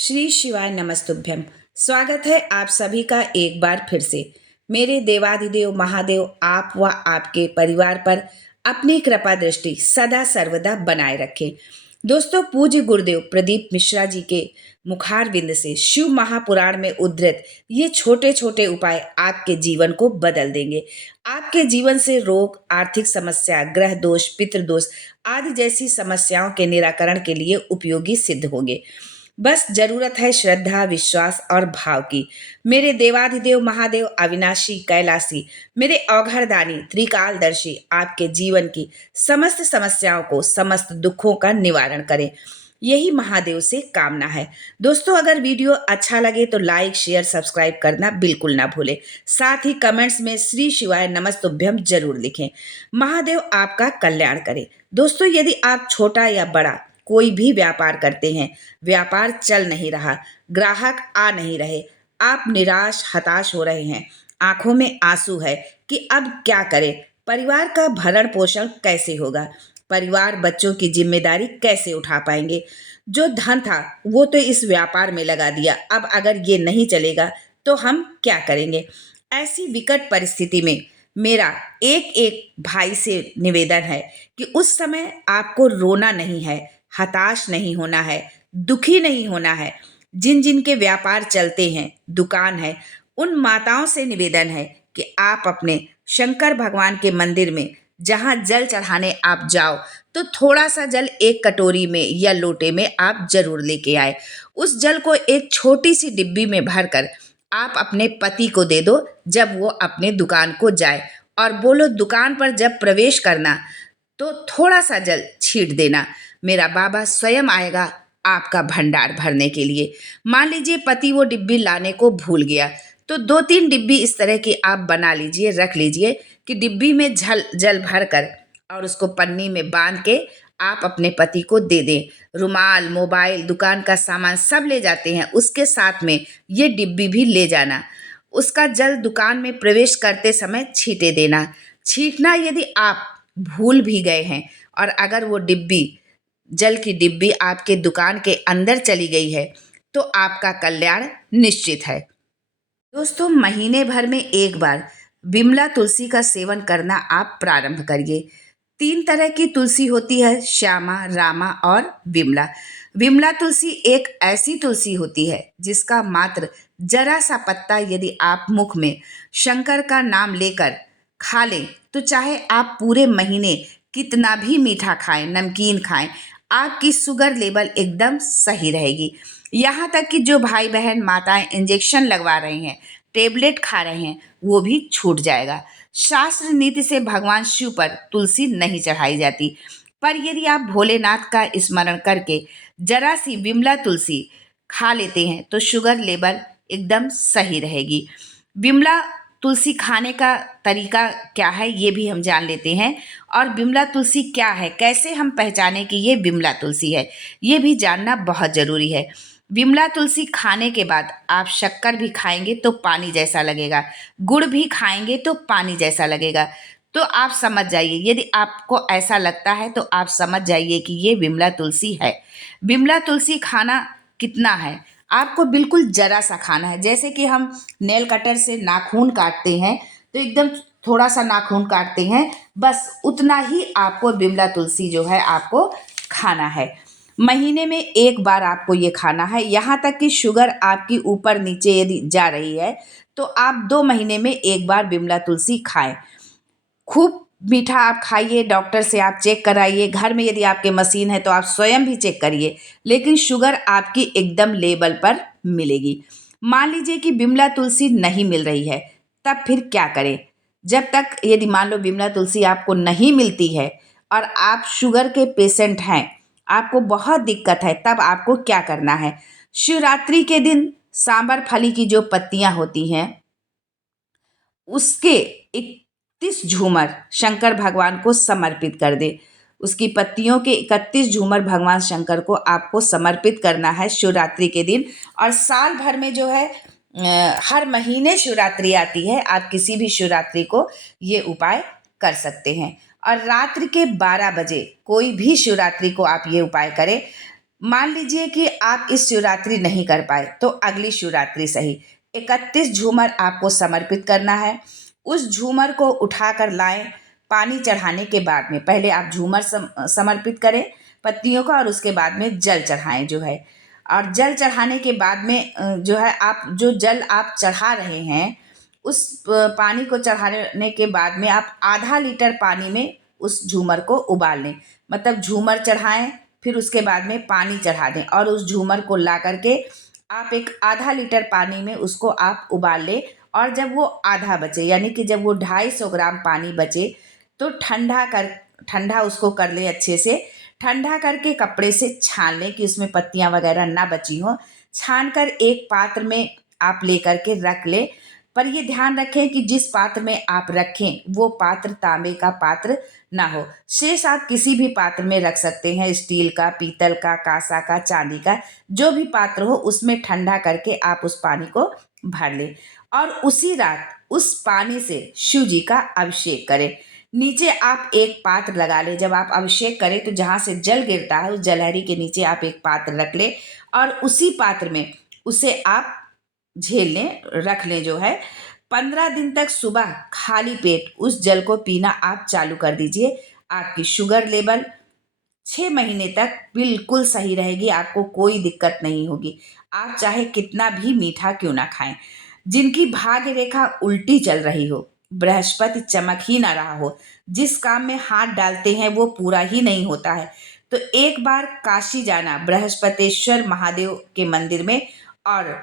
श्री शिवाय नमस्तुभ्यम। स्वागत है आप सभी का एक बार फिर से। मेरे देवाधिदेव महादेव आप व आपके परिवार पर अपनी कृपा दृष्टि सदा सर्वदा बनाए रखें। दोस्तों, पूज्य गुरुदेव प्रदीप मिश्रा जी के मुखार बिंद से शिव महापुराण में उद्धृत ये छोटे छोटे उपाय आपके जीवन को बदल देंगे। आपके जीवन से रोग, आर्थिक समस्या, ग्रह दोष, पितृदोष आदि जैसी समस्याओं के निराकरण के लिए उपयोगी सिद्ध होंगे। बस जरूरत है श्रद्धा, विश्वास और भाव की। मेरे देवाधिदेव महादेव अविनाशी कैलासी, मेरे औघड़दानी त्रिकालदर्शी आपके जीवन की समस्त समस्याओं को, समस्त दुखों का निवारण करें, यही महादेव से कामना है। दोस्तों, अगर वीडियो अच्छा लगे तो लाइक, शेयर, सब्सक्राइब करना बिल्कुल ना भूलें। साथ ही कमेंट्स में श्री शिवाय नमस्तुभ्यम जरूर लिखें। महादेव आपका कल्याण करें। दोस्तों, यदि आप छोटा या बड़ा कोई भी व्यापार करते हैं, व्यापार चल नहीं रहा, ग्राहक आ नहीं रहे, आप निराश हताश हो रहे हैं, आंखों में आंसू है कि अब क्या करें, परिवार का भरण पोषण कैसे होगा, परिवार बच्चों की जिम्मेदारी कैसे उठा पाएंगे, जो धन था वो तो इस व्यापार में लगा दिया, अब अगर ये नहीं चलेगा तो हम क्या करेंगे। ऐसी विकट परिस्थिति में मेरा एक एक भाई से निवेदन है कि उस समय आपको रोना नहीं है, हताश नहीं होना है, दुखी नहीं होना है। जिन जिन के व्यापार चलते हैं, दुकान है, उन माताओं से निवेदन है कि आप अपने शंकर भगवान के मंदिर में जहां जल चढ़ाने आप जाओ तो थोड़ा सा जल एक कटोरी में या लोटे में आप जरूर लेके आए। उस जल को एक छोटी सी डिब्बी में भरकर आप अपने पति को दे दो जब वो अपने दुकान को जाए, और बोलो दुकान पर जब प्रवेश करना तो थोड़ा सा जल छीट देना, मेरा बाबा स्वयं आएगा आपका भंडार भरने के लिए। मान लीजिए पति वो डिब्बी लाने को भूल गया, तो 2-3 डिब्बी इस तरह की आप बना लीजिए, रख लीजिए कि डिब्बी में जल भर कर और उसको पन्नी में बांध के आप अपने पति को दे दें। रुमाल, मोबाइल, दुकान का सामान सब ले जाते हैं, उसके साथ में ये डिब्बी भी ले जाना। उसका जल दुकान में प्रवेश करते समय छींटे देना। छींटना यदि आप भूल भी गए हैं और अगर वो डिब्बी, जल की डिब्बी आपके दुकान के अंदर चली गई है तो आपका कल्याण निश्चित है। दोस्तों, महीने भर में एक बार विमला तुलसी का सेवन करना आप प्रारंभ करिए। 3 तरह की तुलसी होती है, श्यामा, रामा और विमला। विमला तुलसी एक ऐसी तुलसी होती है जिसका मात्र जरा सा पत्ता यदि आप मुख में शंकर का नाम लेकर खा लें तो चाहे आप पूरे महीने कितना भी मीठा खाएं, नमकीन खाएं, आपकी शुगर लेवल एकदम सही रहेगी। यहाँ तक कि जो भाई बहन माताएं इंजेक्शन लगवा रही हैं, टेबलेट खा रहे हैं, वो भी छूट जाएगा। शास्त्र नीति से भगवान शिव पर तुलसी नहीं चढ़ाई जाती, पर यदि आप भोलेनाथ का स्मरण करके जरा सी विमला तुलसी खा लेते हैं तो शुगर लेवल एकदम सही रहेगी। विमला तुलसी खाने का तरीका क्या है ये भी हम जान लेते हैं, और विमला तुलसी क्या है, कैसे हम पहचाने कि ये विमला तुलसी है, ये भी जानना बहुत ज़रूरी है। विमला तुलसी खाने के बाद आप शक्कर भी खाएंगे तो पानी जैसा लगेगा, गुड़ भी खाएंगे तो पानी जैसा लगेगा। तो आप समझ जाइए, यदि आपको ऐसा लगता है तो आप समझ जाइए कि ये विमला तुलसी है। विमला तुलसी खाना कितना है, आपको बिल्कुल जरा सा खाना है। जैसे कि हम नेल कटर से नाखून काटते हैं तो एकदम थोड़ा सा नाखून काटते हैं, बस उतना ही आपको विमला तुलसी जो है आपको खाना है। महीने में एक बार आपको ये खाना है। यहाँ तक कि शुगर आपकी ऊपर नीचे यदि जा रही है तो आप 2 महीने में एक बार विमला तुलसी खाएं। खूब मीठा आप खाइए, डॉक्टर से आप चेक कराइए, घर में यदि आपके मशीन है तो आप स्वयं भी चेक करिए, लेकिन शुगर आपकी एकदम लेवल पर मिलेगी। मान लीजिए कि विमला तुलसी नहीं मिल रही है, तब फिर क्या करें। जब तक यदि मान लो विमला तुलसी आपको नहीं मिलती है और आप शुगर के पेशेंट हैं, आपको बहुत दिक्कत है, तब आपको क्या करना है। शिवरात्रि के दिन सांबर फली की जो पत्तियां होती हैं उसके 31 झूमर शंकर भगवान को समर्पित कर दे। उसकी पत्तियों के 31 झूमर भगवान शंकर को आपको समर्पित करना है शिवरात्रि के दिन। और साल भर में जो है हर महीने शिवरात्रि आती है, आप किसी भी शिवरात्रि को ये उपाय कर सकते हैं। और रात्रि के 12 बजे कोई भी शिवरात्रि को आप ये उपाय करें। मान लीजिए कि आप इस शिवरात्रि नहीं कर पाए तो अगली शिवरात्रि सही 31 झूमर आपको समर्पित करना है। उस झूमर को उठाकर लाएं। पानी चढ़ाने के बाद में पहले आप झूमर समर्पित करें पत्नियों का, और उसके बाद में जल चढ़ाएं जो है। और जल चढ़ाने के बाद में जो है आप जो जल आप चढ़ा रहे हैं उस पानी को चढ़ाने के बाद में आप आधा लीटर पानी में उस झूमर को उबाल लें। मतलब झूमर चढ़ाएं, फिर उसके बाद में पानी चढ़ा दें और उस झूमर को ला करके आप एक आधा लीटर पानी में उसको आप उबाल लें। और जब वो आधा बचे, यानी कि जब वो 250 ग्राम पानी बचे, तो ठंडा उसको कर लें अच्छे से। ठंडा करके कपड़े से छान लें कि उसमें पत्तियां वगैरह ना बची हों। छान कर एक पात्र में आप ले करके रख लें। पर ये ध्यान रखें कि जिस पात्र में आप रखें वो पात्र तांबे का पात्र ना हो। शेष आप किसी भी पात्र में रख सकते हैं, स्टील का, पीतल का, कांसा का, चांदी का, जो भी पात्र हो उसमें ठंडा करके आप उस पानी को भर लें। और उसी रात उस पानी से शिव जी का अभिषेक करें। नीचे आप एक पात्र लगा लें। जब आप अभिषेक करें तो जहाँ से जल गिरता है उस जलहरी के नीचे आप एक पात्र रख लें और उसी पात्र में उसे आप झेल लें, रख लें जो है। 15 दिन तक सुबह खाली पेट उस जल को पीना आप चालू कर दीजिए। आपकी शुगर लेवल 6 महीने तक बिल्कुल सही रहेगी, आपको कोई दिक्कत नहीं होगी। आप चाहे कितना भी मीठा क्यों ना खाएं। जिनकी भाग्य रेखा उल्टी चल रही हो, बृहस्पति चमक ही ना रहा हो, जिस काम में हाथ डालते हैं वो पूरा ही नहीं होता है, तो एक बार काशी जाना बृहस्पतेश्वर महादेव के मंदिर में, और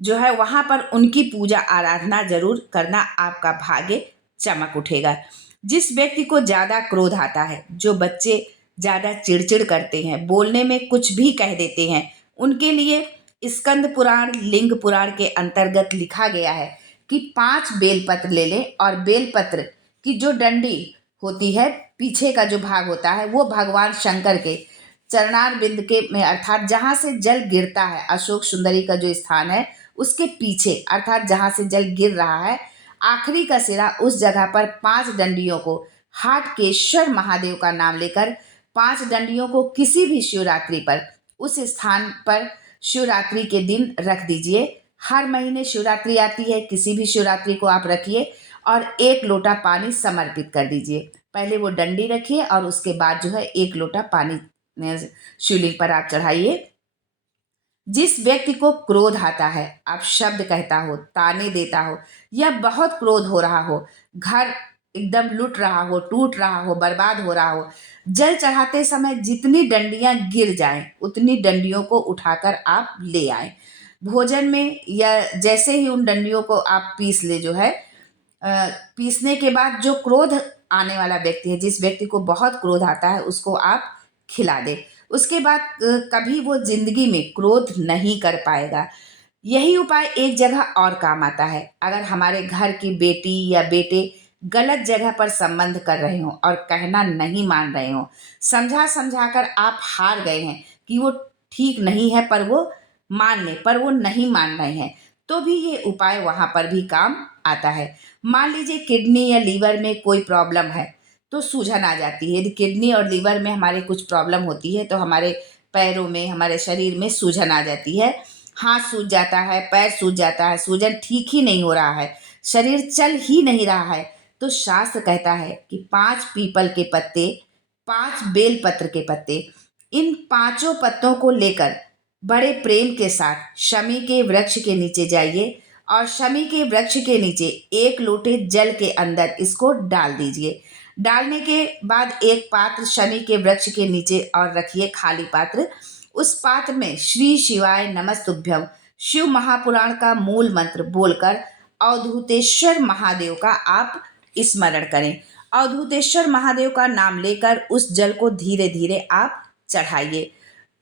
जो है वहां पर उनकी पूजा आराधना जरूर करना। आपका भाग्य चमक उठेगा। जिस व्यक्ति को ज्यादा क्रोध आता है, जो बच्चे ज्यादा चिड़चिड़ करते हैं, बोलने में कुछ भी कह देते हैं, उनके लिए स्कंद पुराण लिंग पुराण के अंतर्गत लिखा गया है कि 5 बेलपत्र ले लें और बेलपत्र की जो डंडी होती है, पीछे का जो भाग होता है, वो भगवान शंकर के चरणार बिंद के में, अर्थात जहां से जल गिरता है, अशोक सुंदरी का जो स्थान है उसके पीछे, अर्थात जहां से जल गिर रहा है आखिरी का सिरा, उस जगह पर 5 डंडियों को हाटकेश्वर महादेव का नाम लेकर 5 डंडियों को किसी भी शिवरात्रि पर उस स्थान पर शिवरात्रि के दिन रख दीजिए। हर महीने शिवरात्रि आती है, किसी भी शिवरात्रि को आप रखिए और 1 लोटा पानी समर्पित कर दीजिए। पहले वो डंडी रखिए और उसके बाद जो है 1 लोटा पानी शिवलिंग पर आप चढ़ाइए। जिस व्यक्ति को क्रोध आता है, आप शब्द कहता हो, ताने देता हो, या बहुत क्रोध हो रहा हो, घर एकदम लुट रहा हो, टूट रहा हो, बर्बाद हो रहा हो, जल चढ़ाते समय जितनी डंडियां गिर जाएं उतनी डंडियों को उठाकर आप ले आए भोजन में, या जैसे ही उन डंडियों को आप पीस ले जो है, पीसने के बाद जो क्रोध आने वाला व्यक्ति है, जिस व्यक्ति को बहुत क्रोध आता है, उसको आप खिला दे। उसके बाद कभी वो जिंदगी में क्रोध नहीं कर पाएगा। यही उपाय एक जगह और काम आता है। अगर हमारे घर की बेटी या बेटे गलत जगह पर संबंध कर रहे हो और कहना नहीं मान रहे हो, समझा समझा कर आप हार गए हैं कि वो ठीक नहीं है, पर वो मानने पर वो नहीं मान रहे हैं, तो भी ये उपाय वहां पर भी काम आता है। मान लीजिए किडनी या लीवर में कोई प्रॉब्लम है तो सूजन आ जाती है। यदि किडनी और लीवर में हमारे कुछ प्रॉब्लम होती है तो हमारे पैरों में, हमारे शरीर में सूजन आ जाती है। हाथ सूज जाता है, पैर सूज जाता है, सूजन ठीक ही नहीं हो रहा है, शरीर चल ही नहीं रहा है, तो शास्त्र कहता है कि 5 पीपल के पत्ते, 5 बेल पत्र के पत्ते, इन पांचों पत्तों को लेकर बड़े प्रेम के साथ शमी के वृक्ष के नीचे जाइए और शमी के वृक्ष के नीचे 1 लोटे जल के अंदर इसको डाल दीजिए। डालने के बाद एक पात्र शनि के वृक्ष के नीचे और रखिए, खाली पात्र। उस पात्र में श्री शिवाय नमस्तुभ्यम शिव महापुराण का मूल मंत्र बोलकर अवधूतेश्वर महादेव का आप स्मरण करें। अवधूतेश्वर महादेव का नाम लेकर उस जल को धीरे धीरे आप चढ़ाइए।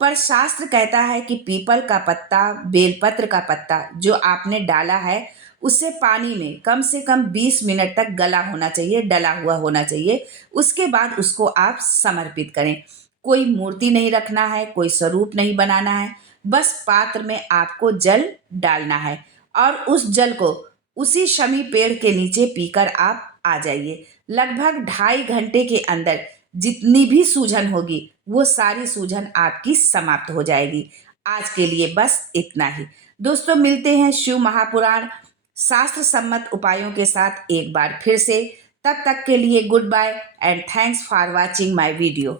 पर शास्त्र कहता है कि पीपल का पत्ता, बेलपत्र का पत्ता जो आपने डाला है, उससे पानी में कम से कम 20 मिनट तक गला होना चाहिए, डला हुआ होना चाहिए। उसके बाद उसको आप समर्पित करें। कोई मूर्ति नहीं रखना है, कोई स्वरूप नहीं बनाना है, बस पात्र में आपको जल डालना है और उस जल को उसी शमी पेड़ के नीचे पीकर आप आ जाइए। लगभग 2.5 घंटे के अंदर जितनी भी सूझन होगी वो सारी सूझन आपकी समाप्त हो जाएगी। आज के लिए बस इतना ही। दोस्तों, मिलते हैं शिव महापुराण शास्त्र सम्मत उपायों के साथ एक बार फिर से। तब तक के लिए goodbye and thanks for watching my video.